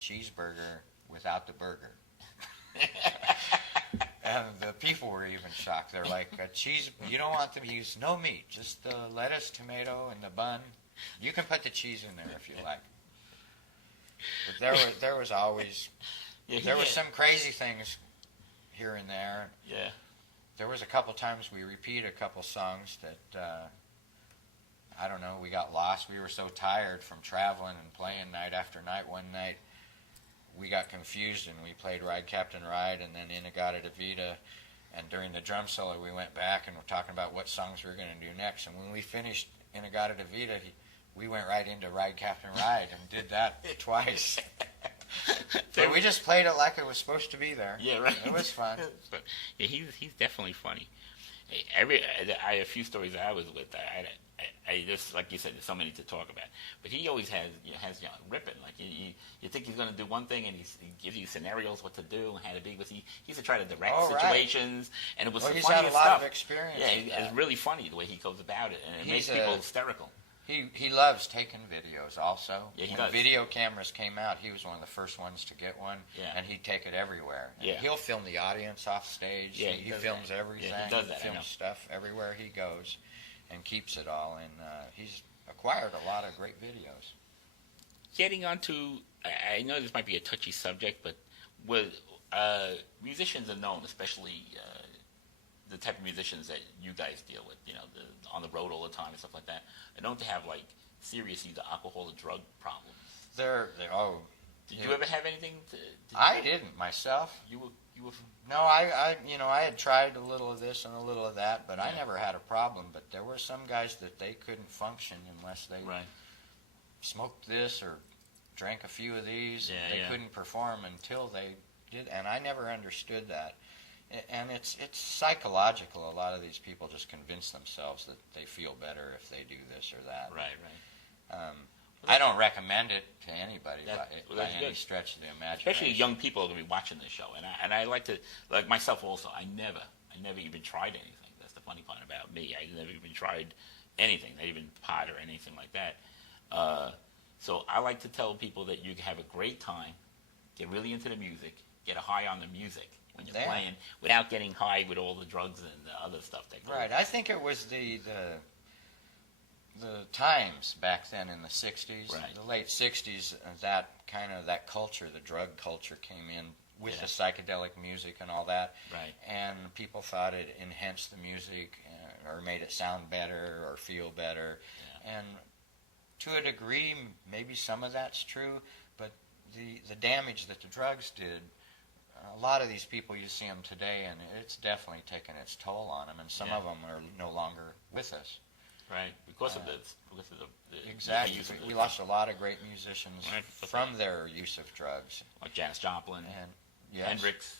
cheeseburger without the burger. And the people were even shocked. They're like, cheese, you don't want them to use no meat, just the lettuce, tomato, and the bun. You can put the cheese in there if you like. But there was always, there was some crazy things here and there. Yeah. There was a couple times we repeated a couple songs that, I don't know, we got lost. We were so tired from traveling and playing night after night. One night we got confused and we played Ride Captain Ride and then In-A-Gadda-Da-Vida. And during the drum solo we went back and were talking about what songs we were going to do next. And when we finished In-A-Gadda-Da-Vida, we went right into Ride Captain Ride and did that twice. But we just played it like it was supposed to be there. Yeah, right. It was fun. But yeah, he's definitely funny. I have a few stories that I was with. I just, like you said, there's so many to talk about. But he always has ripping. Like you think he's going to do one thing, and he gives you scenarios what to do and how to be. But he used to try to direct situations, and it was the he's funniest had a lot stuff. of experience. Yeah, it's really funny the way he goes about it, and it makes people hysterical. He loves taking videos also. Yeah, he when does. video cameras came out, he was one of the first ones to get one, and he'd take it everywhere. And he'll film the audience off stage. Yeah, he films that. everything. Yeah, he does that. He films stuff everywhere he goes and keeps it all. And he's acquired a lot of great videos. Getting onto, I know this might be a touchy subject, but with musicians are known, especially the type of musicians that you guys deal with, on the road all the time and stuff like that, are known to have like serious either alcohol or drug problems. Did you ever have anything? I didn't myself. You were. No, I had tried a little of this and a little of that, but I never had a problem. But there were some guys that they couldn't function unless they smoked this or drank a few of these. They couldn't perform until they did, and I never understood that. And it's psychological. A lot of these people just convince themselves that they feel better if they do this or that. Right. I don't recommend it to anybody by any stretch of the imagination. Especially young people are going to be watching this show, and I like to, like myself also. I never even tried anything. That's the funny part about me. I never even tried anything, not even pot or anything like that. So I like to tell people that you can have a great time, get really into the music, get a high on the music when you're playing, without getting high with all the drugs and the other stuff that goes. Right. I think it was the times back then in the 60s, the late 60s, that culture, the drug culture came in with the psychedelic music and all that. Right. And people thought it enhanced the music or made it sound better or feel better. Yeah. And to a degree, maybe some of that's true, but the damage that the drugs did, a lot of these people, you see them today, and it's definitely taken its toll on them, and some of them are no longer with us. Right, because of the exactly. use of We lost a lot of great musicians from their use of drugs. Like Janis Joplin, and Hendrix.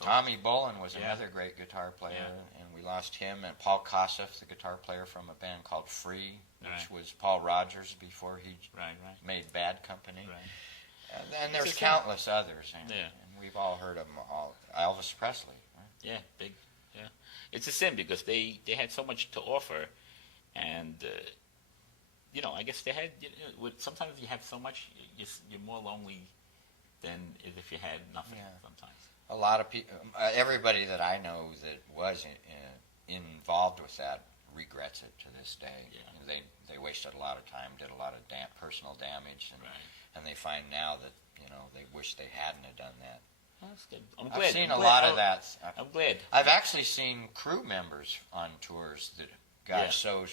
Tommy Bolin was another great guitar player, and we lost him. And Paul Kossoff, the guitar player from a band called Free, which was Paul Rogers before he made Bad Company. Right. And there's countless others, and we've all heard of them all. Elvis Presley. Right? Yeah, big. Yeah, it's a sin because they had so much to offer, and I guess they had. Sometimes you have so much, you're more lonely than if you had nothing. Yeah. Sometimes a lot of people, everybody that I know that was involved with that regrets it to this day. Yeah. They wasted a lot of time, did a lot of personal damage, and they find now that they wish they hadn't have done that. That's good. I've seen a lot of that. I'm glad. I've actually seen crew members on tours that got so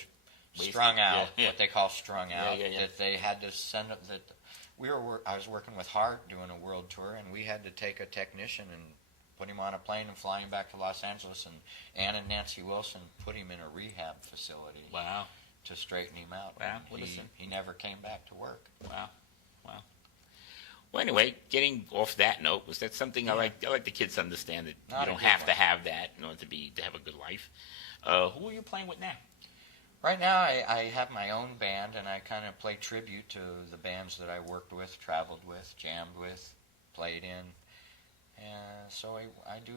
strung out, what they call strung out, that they had to send it. That I was working with Hart doing a world tour, and we had to take a technician and put him on a plane and fly him back to Los Angeles, and Ann and Nancy Wilson put him in a rehab facility. Wow. To straighten him out. Wow. He never came back to work. Wow. Well, anyway, getting off that note, was that something I like the kids to understand that you don't have to have that in order to have a good life. Who are you playing with now? Right now, I have my own band, and I kind of play tribute to the bands that I worked with, traveled with, jammed with, played in. And so I do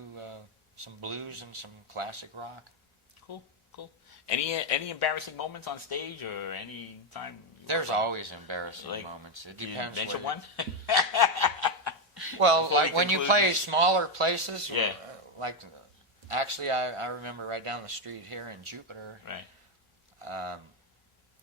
some blues and some classic rock. Cool. Any embarrassing moments on stage, or any time There's always embarrassing Like, moments. It Did you depends. mention what- one? Well, Before like we when you conclude play this? smaller places, Yeah. like actually, I remember right down the street here in Jupiter, Right.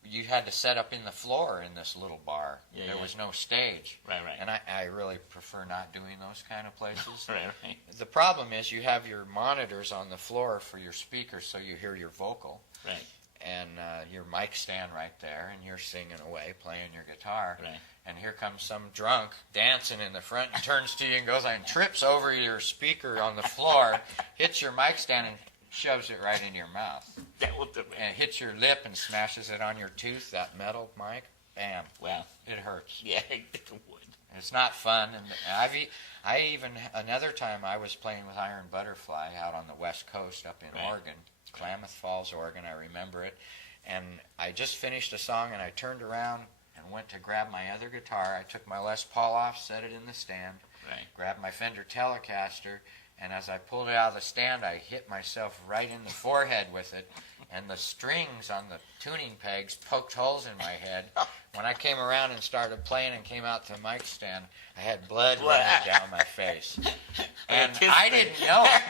you had to set up in the floor in this little bar. Yeah, There yeah. was no stage. Right, right. And I really prefer not doing those kind of places. Right, right. The problem is you have your monitors on the floor for your speakers so you hear your vocal. Right. And your mic stand right there, and you're singing away, playing your guitar. Right. And here comes some drunk dancing in the front and turns to you and goes and trips over your speaker on the floor, hits your mic stand and shoves it right into your mouth. That will do it. And hits your lip and smashes it on your tooth, that metal mic. Bam. Wow. It hurts. Yeah, it would. It's not fun. And I even, another time I was playing with Iron Butterfly out on the West Coast up in Right. Oregon, Klamath Falls, Oregon, I remember it. And I just finished a song and I turned around and went to grab my other guitar. I took my Les Paul off, set it in the stand, Right. grabbed my Fender Telecaster, and as I pulled it out of the stand, I hit myself right in the forehead with it, and the strings on the tuning pegs poked holes in my head. When I came around and started playing and came out to the mic stand, I had blood running down my face. And I didn't know it.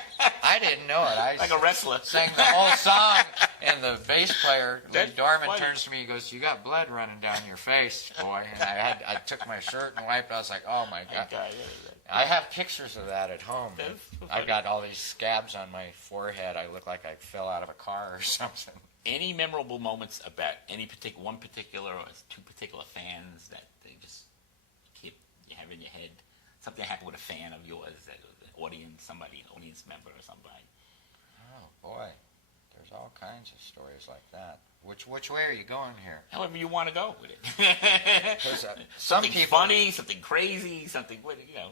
I didn't know it. I Like a wrestler. sang the whole song, and the bass player, Lee That's Dorman, funny. turns to me and goes, "You got blood running down your face, boy." And I took my shirt and wiped. I was like, "Oh my God." God, I have pictures of that at home. That's so funny. I've got all these scabs on my forehead. I look like I fell out of a car or something. Any memorable moments about one particular or two particular fans that they just keep you have in your head? Something happened with a fan of yours, that was an audience member or somebody. Oh boy, there's all kinds of stories like that. Which way are you going here? However you want to go with it. 'Cause, some something people, funny, something crazy, something, you know.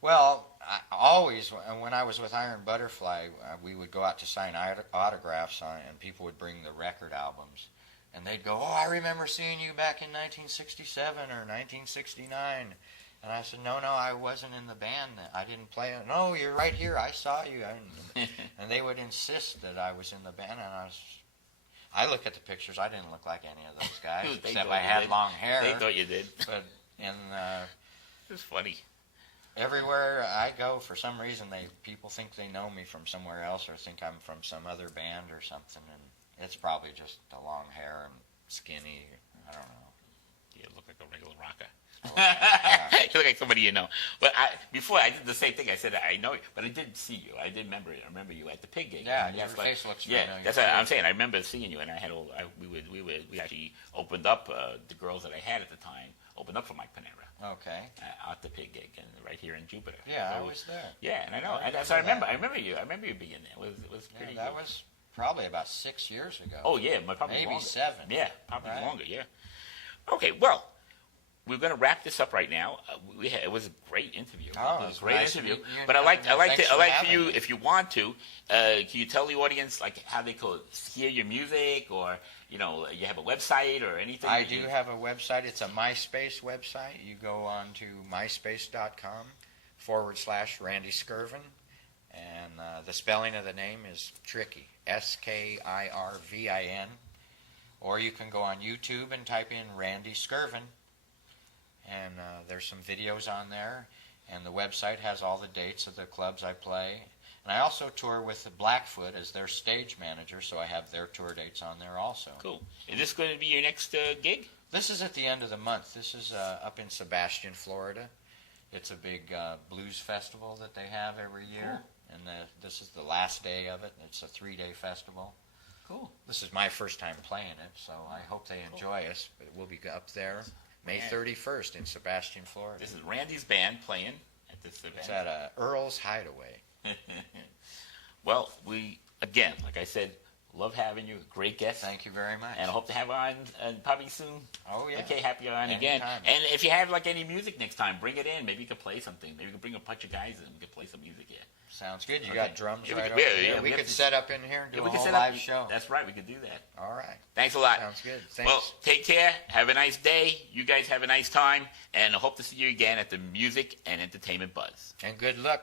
Well, always when I was with Iron Butterfly, we would go out to sign autographs and people would bring the record albums, and they'd go, "Oh, I remember seeing you back in 1967 or 1969." And I said, no, I wasn't in the band. I didn't play it. "No, you're right here. I saw you." And they would insist that I was in the band, and I look at the pictures. I didn't look like any of those guys, They except thought I you had did. long hair. They thought you did. But in It's funny. everywhere I go, for some reason, people think they know me from somewhere else or think I'm from some other band or something, and it's probably just the long hair and skinny. I don't know. You look like a regular rocker. Yeah. You look like somebody you know. But before I did the same thing. I said I know you, but I did see you. I did remember you at the pig gig. Yeah, And your that's what- face looks yeah. familiar. That's what I'm saying. I remember seeing you, and I had we actually opened up the girls that I had at the time opened up for Mike Panera Okay. at the pig gig and right here in Jupiter. Yeah, So I it was there. Yeah, and I know. I And so I remember remember. that. I remember you being there. It was Yeah, pretty. that was probably about 6 years ago. Oh yeah, probably Maybe longer. 7. Yeah, probably Right? longer. Yeah. Okay, well, we're going to wrap this up right now. It was a great interview. Oh, It it was was a great nice interview. meeting you. But I like Thanks for for having you, me. if you want to, can you tell the audience like how they could hear your music, or you have a website or anything? I do have a website. It's a MySpace website. You go on to myspace.com/Randy Skirvin. And the spelling of the name is tricky. Skirvin. Or you can go on YouTube and type in Randy Skirvin. And there's some videos on there. And the website has all the dates of the clubs I play. And I also tour with the Blackfoot as their stage manager, so I have their tour dates on there also. Cool. Is this going to be your next gig? This is at the end of the month. This is up in Sebastian, Florida. It's a big blues festival that they have every year. Cool. And this is the last day of it. It's a 3-day festival. Cool. This is my first time playing it, so I hope they enjoy us. But we'll be up there May 31st in Sebastian, Florida. This is Randy's band playing at this event. It's at Earl's Hideaway. Well, we, again, like I said, love having you. Great guest. Thank you very much. And I hope to have you on probably soon. Oh, yeah. Okay, happy you're on again. Anytime. And if you have like any music next time, bring it in. Maybe you could play something. Maybe you could bring a bunch of guys in. We could play some music here. Sounds good. You Okay. got drums Yeah, we right could- over yeah, here. yeah, we we could have to- set up in here and do Yeah, a we can whole set live up. show. That's right. We could do that. All right. Thanks a lot. Sounds good. Thanks. Well, take care. Have a nice day. You guys have a nice time. And I hope to see you again at the Music and Entertainment Buzz. And good luck.